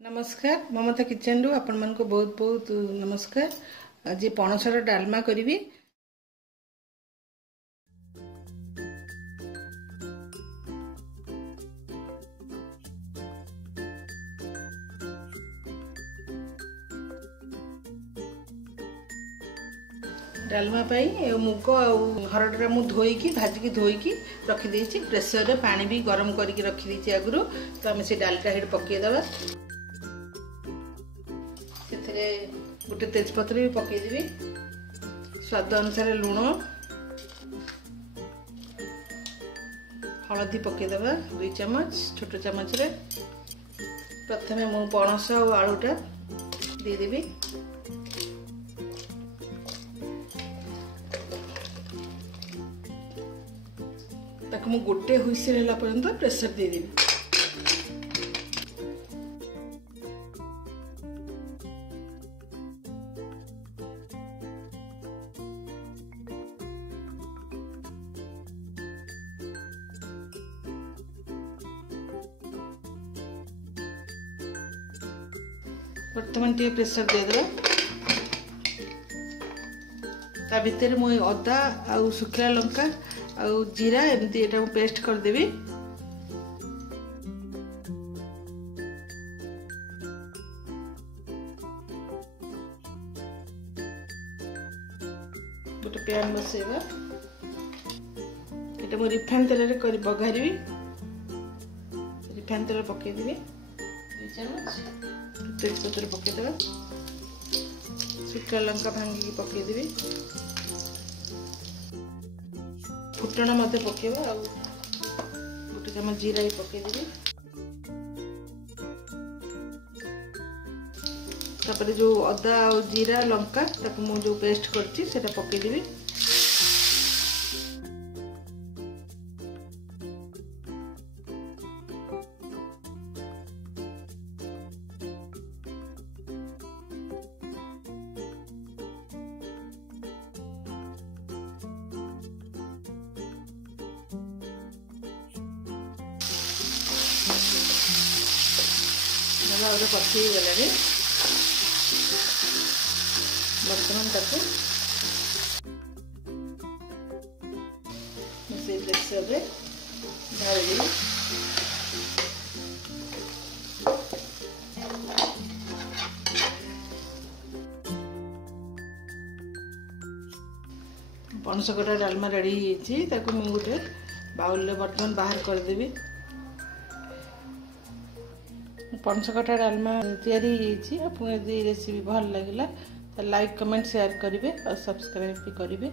नमस्कार ममता किचन रु आपण मन को बहुत बहुत नमस्कार। आज पणसर डालमा करी। डालमा मुग आ हरडा मु धोईकी भाजिकी धोईकी रखी देछि। प्रेसर रे पानी भी गरम करके रखी देछि आगुरु। तो आम से डालटा हेड पकई दबा। से गोटे तेजपत्र भी पकईदेवी। स्वाद अनुसार लुण हलदी पकईदबा 2 चम्मच छोट चम्मच रे। प्रथमे मु पणस और आलूटा देदेवी। ताकू मु गोटे हुइसिल होला पर्यंत प्रेशर देदेवी। बर्तमान टे प्रेशर देदेबा। ता भितर मु अदा आ सुखला लंका आ जीरा एमती एटा पेस्ट कर देबी। गोटे पैन बसेबा। एटा मु रिफाइन तेल रे कर बघारीबी। रिफाइन तेल पके देबी 2 चम्मच। तेजपत्र पकईदेवा। सुखा लंका भांगी पकईदेवी। फुटण मत पकेबा। गोटे चम्मच जीरा भी पकईदेवी। तापर जो अदा और जीरा लंका ताको मु जो पेस्ट करछि सेटा पकईदेवी। भाव पकई गले बर्तमान ताको से प्रेसर रे ढाल देबी। पणस कटा डालमा रेडी होइछि। ताको मु गोटे बाउल रे बर्तमान बाहर कर देबी। पणस कटा डालमा तैयारी होइछि। आपन यदि रेसिपी भल लागिला तो लाइक कमेंट शेयर करिवे और सब्सक्राइब भी करिवे।